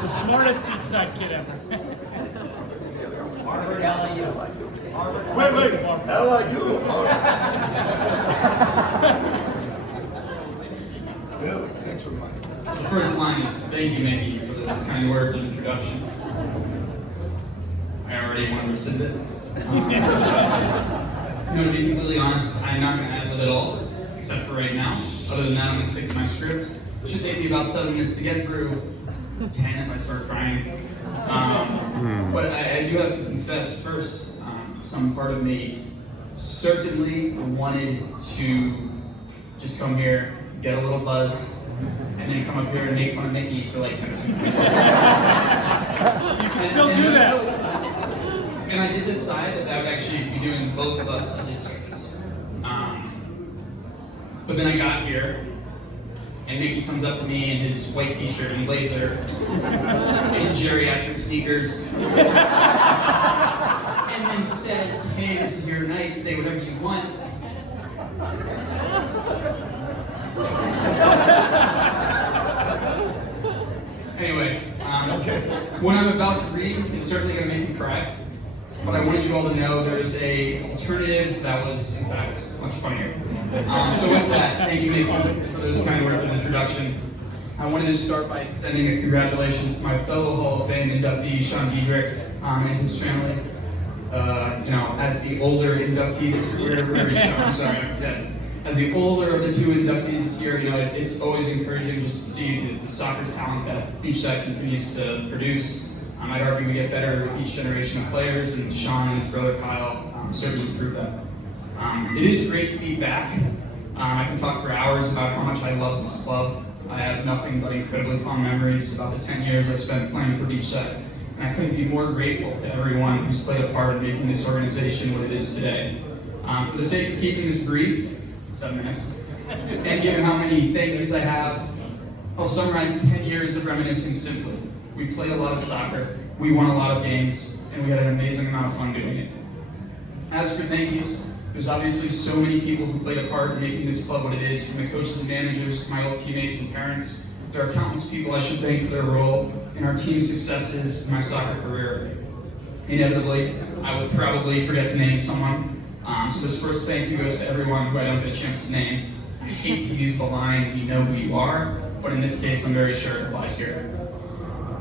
The smartest beachside kid ever. Harvard, LIU. Wait, LIU. Thanks for mine. The first line is thank you, Mickey, for those kind words of introduction. I already want to rescind it. To be completely honest, I'm not going to ad-lib at all, except for right now. Other than that, I'm going to stick to my script. It should take me about 7 minutes to get through, 10 if I start crying. But I do have to confess first, some part of me certainly wanted to just come here, get a little buzz, and then come up here and make fun of Mickey for like 10 or 15 minutes. You can still do that. And I did decide that would actually be doing both of us a disservice. But then I got here, and Mickey comes up to me in his white t-shirt and blazer, and geriatric sneakers, and then says, hey, this is your night, say whatever you want. Anyway, what I'm about to read is certainly going to make you cry. But I wanted you all to know there is an alternative that was, in fact, much funnier. So with that, thank you, Mickey, for those kind words of introduction. I wanted to start by extending a congratulations to my fellow Hall of Fame inductee, Sean Diedrich, and his family. As the older inductees, where is Sean? I'm sorry, I'm dead. As the older of the two inductees this year, it's always encouraging just to see the soccer talent that Beachside continues to produce. I'd argue we get better with each generation of players, and Sean and his brother Kyle certainly prove that. It is great to be back. I can talk for hours about how much I love this club. I have nothing but incredibly fond memories about the 10 years I've spent playing for Beachside, and I couldn't be more grateful to everyone who's played a part in making this organization what it is today. For the sake of keeping this brief, 7 minutes, and given how many thank yous I have, I'll summarize 10 years of reminiscing simply. We played a lot of soccer, we won a lot of games, and we had an amazing amount of fun doing it. As for thank yous, there's obviously so many people who played a part in making this club what it is, from the coaches and managers to my old teammates and parents. There are countless people I should thank for their role in our team's successes in my soccer career. Inevitably, I would probably forget to name someone. So this first thank you goes to everyone who I don't get a chance to name. I hate to use the line, we know who you are, but in this case, I'm very sure it applies here.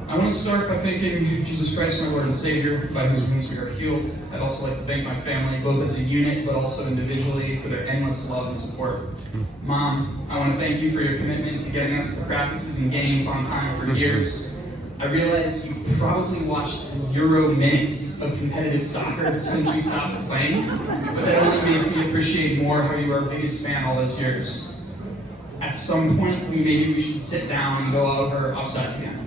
I want to start by thanking Jesus Christ, my Lord and Savior, by whose wounds we are healed. I'd also like to thank my family, both as a unit, but also individually, for their endless love and support. Mom, I want to thank you for your commitment to getting us to practices and games on time for years. I realize you've probably watched 0 minutes of competitive soccer since we stopped playing, but that only makes me appreciate more how you were our biggest fan all those years. At some point, maybe we should sit down and go over offsides again.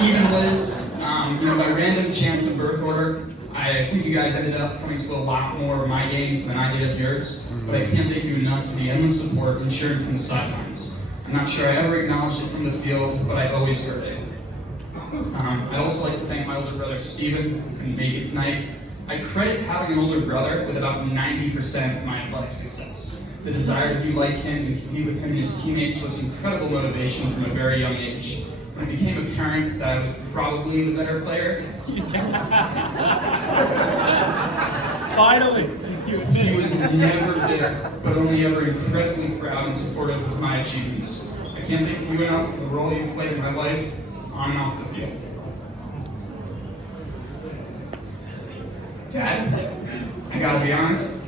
Even Liz, by random chance of birth order, I think you guys ended up coming to a lot more of my games than I did of yours, but I can't thank you enough for the endless support and cheering from the sidelines. I'm not sure I ever acknowledged it from the field, but I always heard it. I'd also like to thank my older brother, Steven, who couldn't make it tonight. I credit having an older brother with about 90% of my athletic success. The desire to be like him and compete with him and his teammates was incredible motivation from a very young age. When it became apparent that I was probably the better player, Finally, you admit he it. was never bitter, but only ever incredibly proud and supportive of my achievements. I can't thank you enough for the role you've played in my life, on and off the field. Dad, I gotta be honest,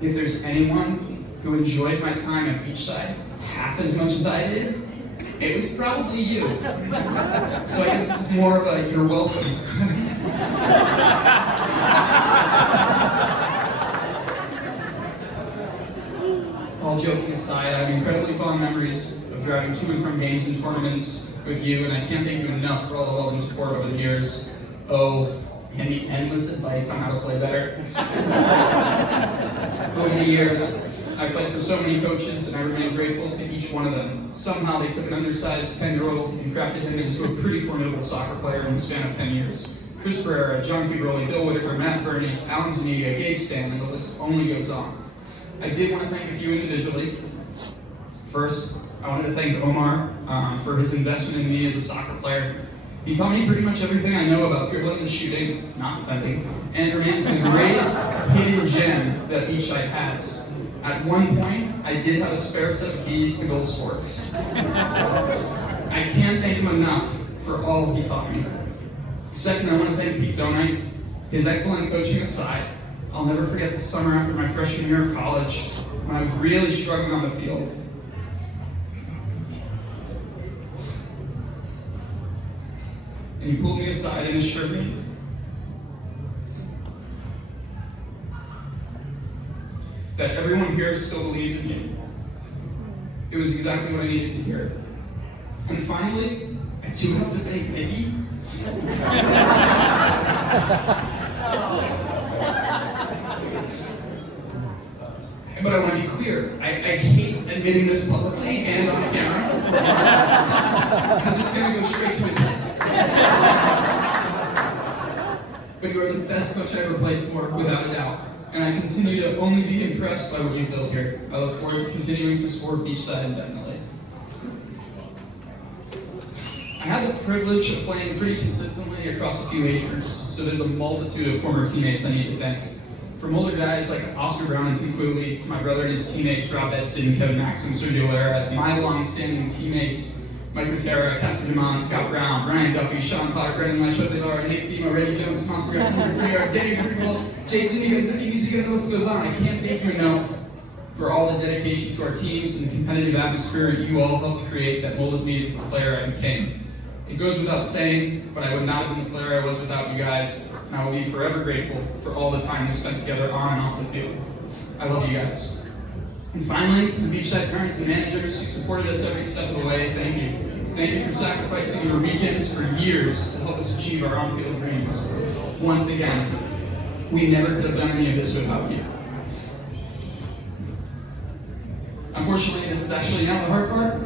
if there's anyone who enjoyed my time at Beachside half as much as I did, it was probably you. So I guess it's more of a you're welcome. All joking aside, I have incredibly fond memories of driving to and from games and tournaments with you, and I can't thank you enough for all the love and support over the years. Oh, and the endless advice on how to play better. Over the years, I played for so many coaches, and I remain grateful to each one of them. Somehow they took an undersized 10-year-old and crafted him into a pretty formidable soccer player in the span of 10 years. Chris Barrera, John Keebrolli, Bill Whitaker, Matt Burney, Alan Zuniga, Gabe Stanley, the list only goes on. I did want to thank a few individually. First, I wanted to thank Omar for his investment in me as a soccer player. He taught me pretty much everything I know about dribbling and shooting, not defending, and remains the greatest hidden gem that Beachside has. At one point, I did have a spare set of keys to Gold Sports. I can't thank him enough for all he taught me. Second, I want to thank Pete Donite. His excellent coaching aside, I'll never forget the summer after my freshman year of college when I was really struggling on the field. And he pulled me aside and assured me that everyone here still believes in me. It was exactly what I needed to hear. And finally, I do have to thank Nikki. But I want to be clear, I hate admitting this publicly and on camera, because it's going to go straight to his head. But you are the best coach I ever played for, without a doubt. And I continue to only be impressed by what you've built here. I look forward to continuing to support Beachside indefinitely. I had the privilege of playing pretty consistently across a few age groups, so there's a multitude of former teammates I need to thank. From older guys like Oscar Brown and Tim Quigley, to my brother and his teammates Rob Edson, Kevin Maxim, Sergio Lara, to my long-standing teammates Mike Rotera, Casper Jaman, Scott Brown, Ryan Duffy, Sean Potter, Brendan Lesh, Jose Lara, Nick Demo, Reggie Jones, Tomas Garcia, Freeguard, Danny Freewell, Jason Egan, Zippy Music, and the list goes on. I can't thank you enough for all the dedication to our teams and the competitive atmosphere you all helped create that molded me into the player I became. It goes without saying, but I would not have been the player I was without you guys, and I will be forever grateful for all the time we spent together on and off the field. I love you guys. And finally, to the Beachside parents and managers who supported us every step of the way, thank you. Thank you for sacrificing your weekends for years to help us achieve our on-field dreams. Once again, we never could have done any of this without you. Unfortunately, this is actually now the hard part.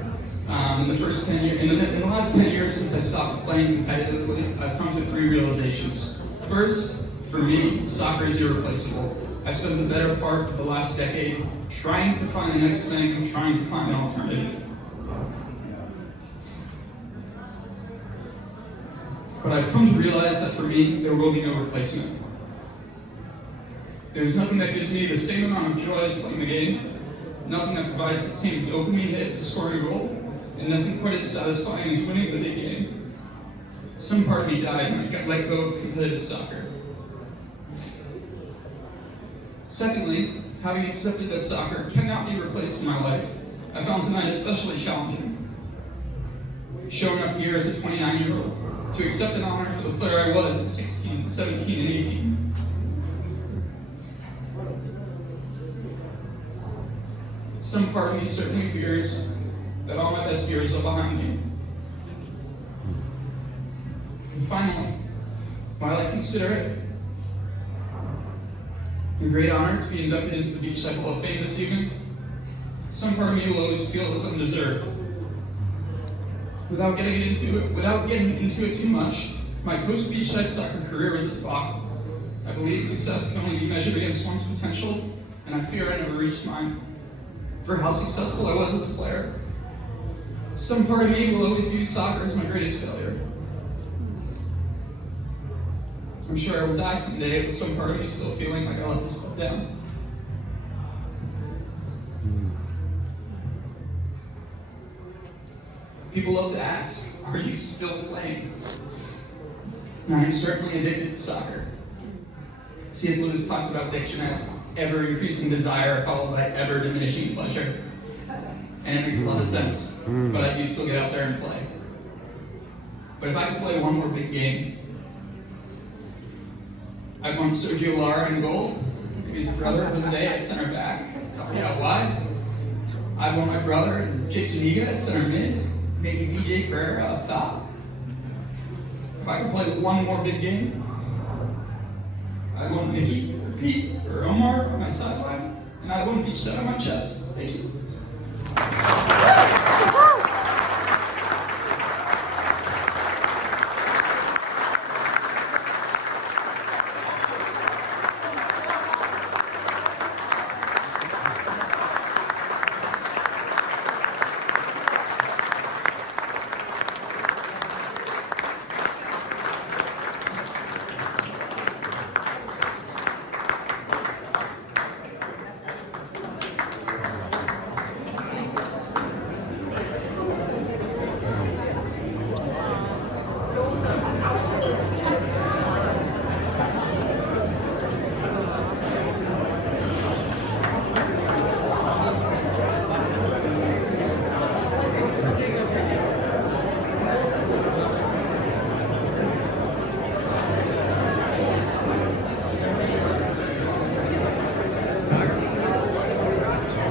In the last 10 years since I stopped playing competitively, I've come to 3 realizations. First, for me, soccer is irreplaceable. I've spent the better part of the last decade trying to find the next thing and trying to find an alternative. But I've come to realize that for me, there will be no replacement. There's nothing that gives me the same amount of joy as playing the game, nothing that provides the same dopamine hit as scoring a goal, and nothing quite as satisfying as winning the big game. Some part of me died when I got let go of competitive soccer. Secondly, having accepted that soccer cannot be replaced in my life, I found tonight especially challenging. Showing up here as a 29-year-old, to accept an honor for the player I was at 16, 17, and 18. Some part of me certainly fears that all my best years are behind me. And finally, while I consider it a great honor to be inducted into the Beachside Hall of Fame this evening, some part of me will always feel it was undeserved. Without getting into it too much, my post-Beachside soccer career was a debacle. I believe success can only be measured against one's potential, and I fear I never reached mine. For how successful I was as a player, some part of me will always view soccer as my greatest failure. I'm sure I will die someday with some part of me still feeling like I let this stuff down. People love to ask, are you still playing? And I am certainly addicted to soccer. C.S. Lewis talks about addiction as ever-increasing desire followed by ever-diminishing pleasure. And it makes a lot of sense, but I do still get out there and play. But if I could play one more big game, I'd want Sergio Lara in goal, maybe his brother Jose at center back, Tuffy out wide. I'd want my brother and Jason Egan at center mid, maybe DJ Pereira up top. If I could play one more big game, I'd want Nikki or Pete or Omar on my sideline, and I'd want Beachside on my chest. Thank you.